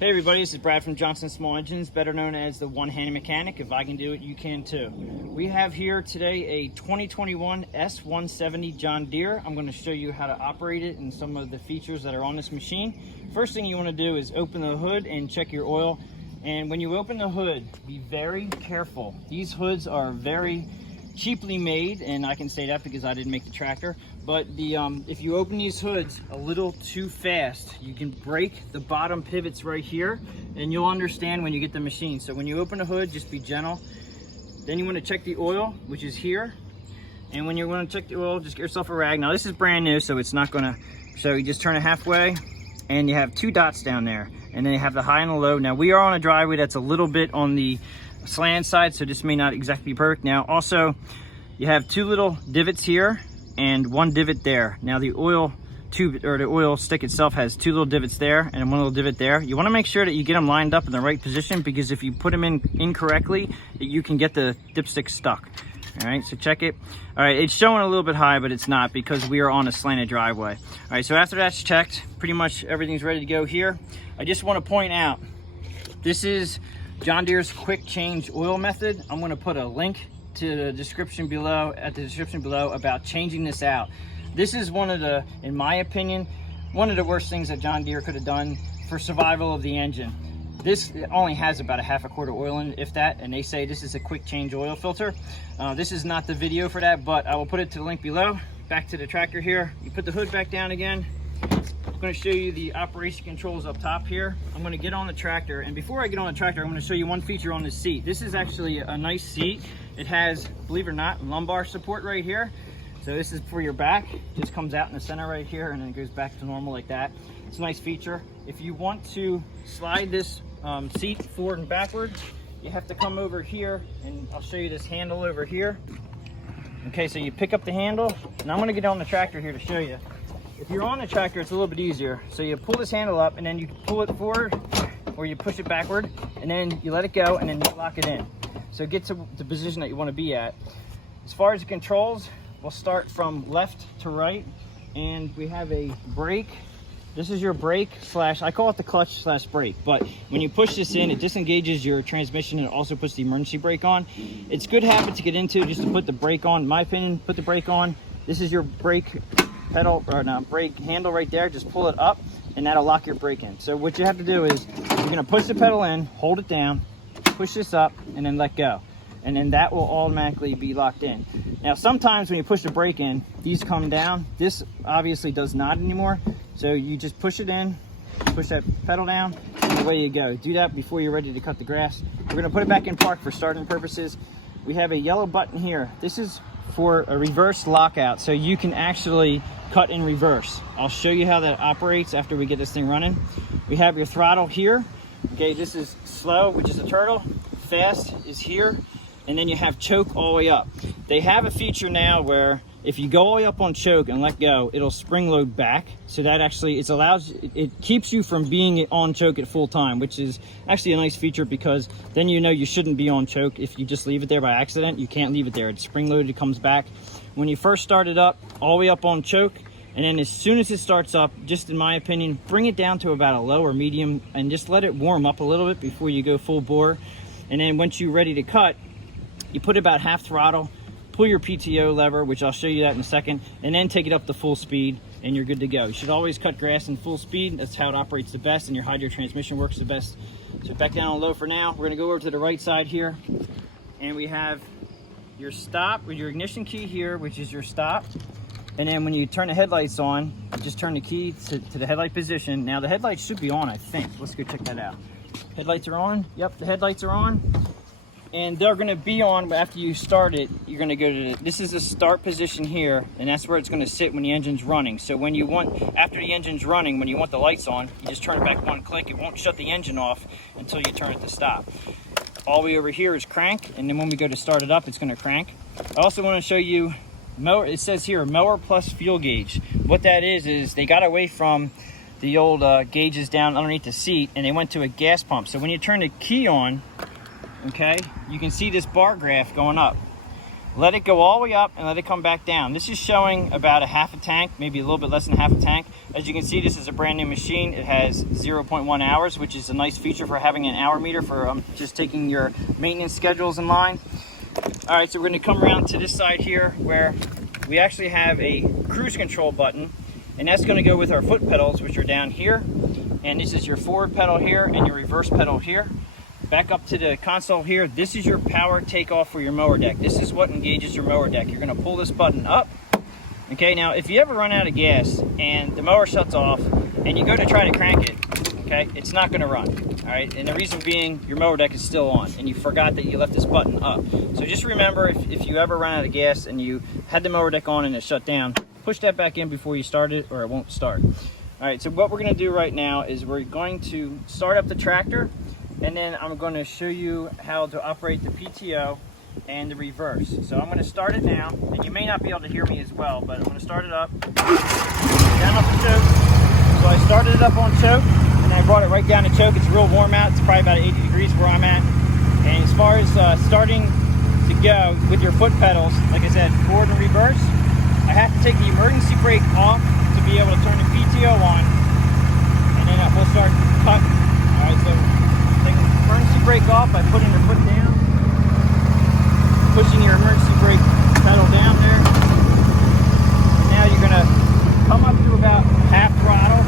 Hey everybody, this is Brad from Johnson Small Engines, better known as the one-handed mechanic. If I can do it, you can too. We have here today a 2021 S170 John Deere. I'm going to show you how to operate it and some of the features that are on this machine. First thing you want to do is open the hood and check your oil. And when you open the hood, be very careful. These hoods are very cheaply made, and I can say that because I didn't make the tractor. But if you open these hoods a little too fast, you can break the bottom pivots right here, and you'll understand when you get the machine. So when you open the hood, just be gentle. Then you want to check the oil, which is here. And when you want to check the oil, just get yourself a rag. Now this is brand new, so it's not gonna, so you just turn it halfway, and you have two dots down there. And then you have the high and the low. Now we are on a driveway that's a little bit on the slant side, so this may not exactly be perfect. Now also, you have two little divots here and one divot there. Now the oil tube, or the oil stick itself, has two little divots there and one little divot there. You want to make sure that you get them lined up in the right position, because if you put them in incorrectly, you can get the dipstick stuck. All right, so check it. All right, it's showing a little bit high, but it's not, because we are on a slanted driveway. All right, so after that's checked, pretty much everything's ready to go here. I just want to point out, this is John Deere's quick change oil method. I'm going to put a link to the description below, about changing this out. This is one of the, in my opinion, one of the worst things that John Deere could have done for survival of the engine. This only has about a half a quart of oil in it, if that, and they say this is a quick change oil filter. This is not the video for that, but I will put it to the link below. Back to the tractor here. You put the hood back down again. I'm going to show you the operation controls up top here. I'm going to get on the tractor, and before I get on the tractor, I'm going to show you one feature on this seat. This is actually a nice seat. It has, believe it or not, lumbar support right here. So this is for your back. Just comes out in the center right here, and then it goes back to normal like that. It's a nice feature. If you want to slide this seat forward and backward, you have to come over here, and I'll show you this handle over here. Okay, so you pick up the handle, and I'm going to get on the tractor here to show you. If you're on the tractor, it's a little bit easier. So you pull this handle up, and then you pull it forward, or you push it backward, and then you let it go, and then you lock it in. So get to the position that you want to be at. As far as the controls, we'll start from left to right, and we have a brake. This is your brake slash, I call it the clutch slash brake, but when you push this in, it disengages your transmission, and it also puts the emergency brake on. It's a good habit to get into, just to put the brake on. In my opinion, put the brake on. This is your brake pedal, or not, brake handle right there. Just pull it up, and that'll lock your brake in. So what you have to do is, you're gonna push the pedal in, hold it down, push this up, and then let go. And then that will automatically be locked in. Now sometimes when you push the brake in, these come down. This obviously does not anymore. So you just push it in, push that pedal down, and away you go. Do that before you're ready to cut the grass. We're gonna put it back in park for starting purposes. We have a yellow button here. This is for a reverse lockout, so you can actually cut in reverse. I'll show you how that operates after we get this thing running. We have your throttle here. Okay, this is slow, which is a turtle. Fast is here. And then you have choke all the way up. They have a feature now where if you go all the way up on choke and let go, it'll spring load back. So that actually, it keeps you from being on choke at full time, which is actually a nice feature, because then you know you shouldn't be on choke. If you just leave it there by accident, you can't leave it there. It's spring loaded, it comes back. When you first start it up, all the way up on choke, and then as soon as it starts up, just in my opinion, bring it down to about a low or medium, and just let it warm up a little bit before you go full bore. And then once you're ready to cut, you put about half throttle, pull your PTO lever, which I'll show you that in a second, and then take it up to full speed, and you're good to go. You should always cut grass in full speed. That's how it operates the best, and your hydro transmission works the best. So back down on low for now. We're gonna go over to the right side here, and we have your stop with your ignition key here, which is your stop. And then when you turn the headlights on, just turn the key to the headlight position. Now the headlights should be on, I think. Let's go check that out. Headlights are on. Yep, the headlights are on. And they're gonna be on after you start it. You're gonna go to this is the start position here, and that's where it's gonna sit when the engine's running. So when you want, after the engine's running, when you want the lights on, you just turn it back one click. It won't shut the engine off until you turn it to stop. All the way over here is crank, and then when we go to start it up, it's gonna crank. I also wanna show you mower. It says here, mower plus fuel gauge. What that is they got away from the old gauges down underneath the seat, and they went to a gas pump. So when you turn the key on, okay, you can see this bar graph going up. let it go all the way up and let it come back down. This is showing about a half a tank, maybe a little bit less than half a tank. As you can see, this is a brand new machine. It has 0.1 hours, which is a nice feature for having an hour meter for just taking your maintenance schedules in line. All right, so we're going to come around to this side here where we actually have a cruise control button, and that's going to go with our foot pedals, which are down here. And this is your forward pedal here and your reverse pedal here. Back up to the console here, this is your power takeoff for your mower deck. This is what engages your mower deck. You're going to pull this button up. Okay, now if you ever run out of gas and the mower shuts off and you go to try to crank it, okay, it's not going to run. All right, and the reason being your mower deck is still on and you forgot that you left this button up. So just remember, if you ever run out of gas and you had the mower deck on and it shut down, push that back in before you start it or it won't start. All right, so what we're going to do right now is we're going to start up the tractor, and then I'm going to show you how to operate the PTO and the reverse. So I'm going to start it now, and you may not be able to hear me as well, but I'm going to start it up, down off the choke. So I started it up on choke, and I brought it right down to choke. It's real warm out. It's probably about 80 degrees where I'm at. And as far as starting to go with your foot pedals, like I said, forward and reverse, I have to take the emergency brake off to be able to turn the PTO on, and then we'll start cut. All right, so take the emergency brake off by putting your foot down, pushing your emergency brake pedal down there. And now you're gonna come up to about half throttle,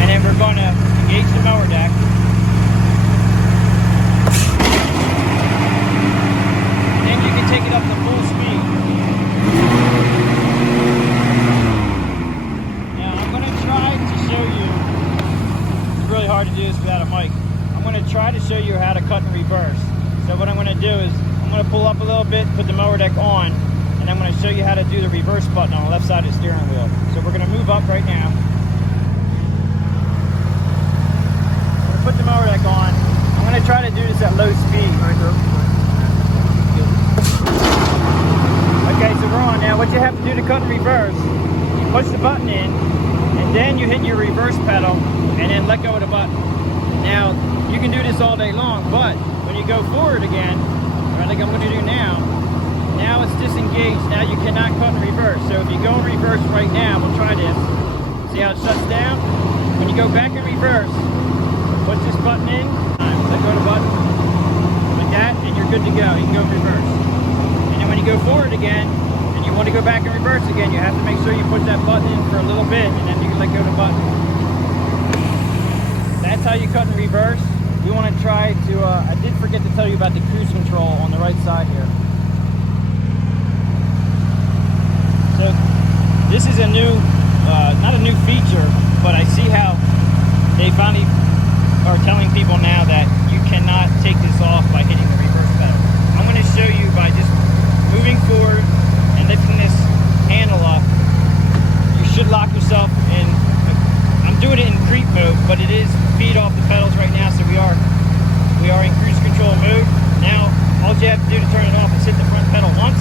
and then we're gonna engage the mower deck. And then you can take it up to full speed. Really hard to do this without a mic. I'm going to try to show you how to cut and reverse. So what I'm going to do is I'm going to pull up a little bit, put the mower deck on, and I'm going to show you how to do the reverse button on the left side of the steering wheel. So we're going to move up right now. I'm going to put the mower deck on. I'm going to try to do this at low speed. Okay, so we're on now. What you have to do to cut and reverse, you push the button in, and then you hit your reverse pedal, and then let go of the button. Now, you can do this all day long, but when you go forward again, right, like I'm going to do now it's disengaged. Now you cannot cut and reverse. So if you go in reverse right now, we'll try this. See how it shuts down? When you go back in reverse, push this button in, let go of the button, like that, and you're good to go. You can go reverse. And then when you go forward again, and you want to go back in reverse again, you have to make sure you put that button in for a little bit, and then you can let go of the button. That's how you cut and reverse. We want to try to, I did forget to tell you about the cruise control on the right side here. So this is a new, not a new feature, but I see how they finally are telling people now that you cannot take this off by hitting the reverse pedal. I'm going to show you by just moving forward and lifting this handle up. You should lock yourself in. I'm doing it in creep mode, but it is feet off the pedals right now, so we are in cruise control mode. Now, all you have to do to turn it off is hit the front pedal once.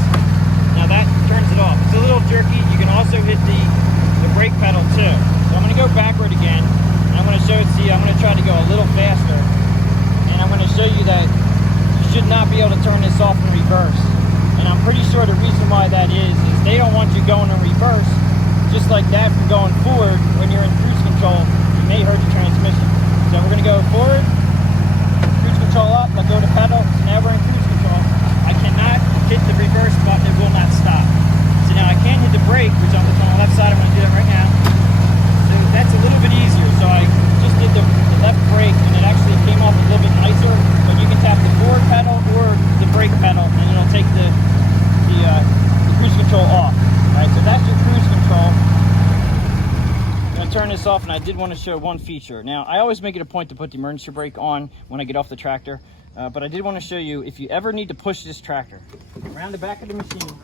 Now that turns it off. It's a little jerky. You can also hit the brake pedal too. So I'm going to go backward again, and I'm going to show it to you. I'm going to try to go a little faster, and I'm going to show you that you should not be able to turn this off in reverse. And I'm pretty sure the reason why that is they don't want you going in reverse just like that from going forward. When you're in cruise control, you may hurt the transmission. So we're going to go forward, cruise control up, let go of the pedal. So now we're in cruise control. I cannot hit the reverse button, it will not stop. So now I can hit the brake, which on the left side, I'm going to do that right now. So that's a little bit easier. So I just did the left brake, and it actually came off a little bit nicer. But you can tap the forward pedal or the brake pedal, and it'll take the cruise control off. All right, so that's your cruise control. I'm going to turn this off, and I did want to show one feature. Now, I always make it a point to put the emergency brake on when I get off the tractor, but I did want to show you, if you ever need to push this tractor, around the back of the machine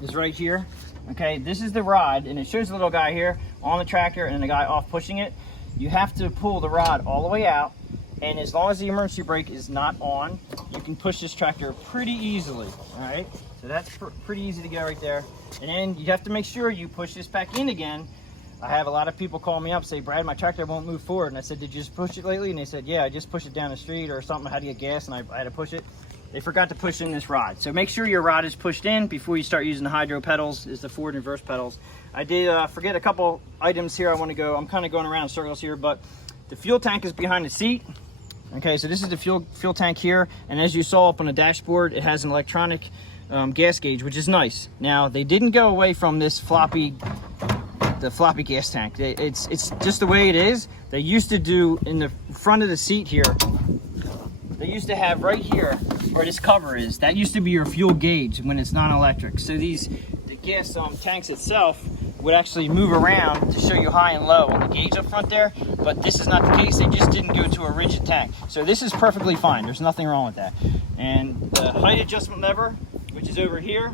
is right here. Okay, this is the rod, and it shows the little guy here on the tractor and the guy off pushing it. You have to pull the rod all the way out, and as long as the emergency brake is not on, you can push this tractor pretty easily. All right, so that's pretty easy to go right there. And then you have to make sure you push this back in again. I have a lot of people call me up, say, Brad, my tractor won't move forward. And I said, did you just push it lately? And they said, yeah, I just pushed it down the street or something. I had to get gas and I had to push it. they forgot to push in this rod. So make sure your rod is pushed in before you start using the hydro pedals, is the forward and reverse pedals. I did forget a couple items here. I'm kind of going around in circles here, but the fuel tank is behind the seat. Okay, so this is the fuel tank here, and as you saw up on the dashboard, it has an electronic gas gauge, which is nice. Now, they didn't go away from this floppy gas tank. It's just the way it is. They used to do in the front of the seat here, they used to have right here where this cover is, that used to be your fuel gauge when it's non-electric. So the gas tanks itself would actually move around to show you high and low on the gauge up front there, but this is not the case. They just didn't go to a rigid tank. So this is perfectly fine. There's nothing wrong with that. And the height adjustment lever, which is over here,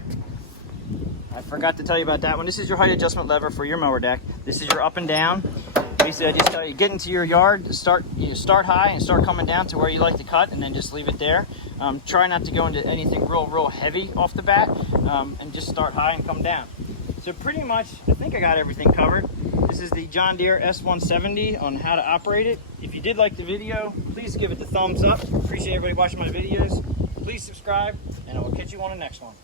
I forgot to tell you about that one. This is your height adjustment lever for your mower deck. This is your up and down. Basically, I just tell you, get into your yard, start high and start coming down to where you like to cut, and then just leave it there. Try not to go into anything real heavy off the bat, and just start high and come down. So pretty much, I think I got everything covered. This is the John Deere S170 on how to operate it. If you did like the video, please give it the thumbs up. Appreciate everybody watching my videos. Please subscribe, and I will catch you on the next one.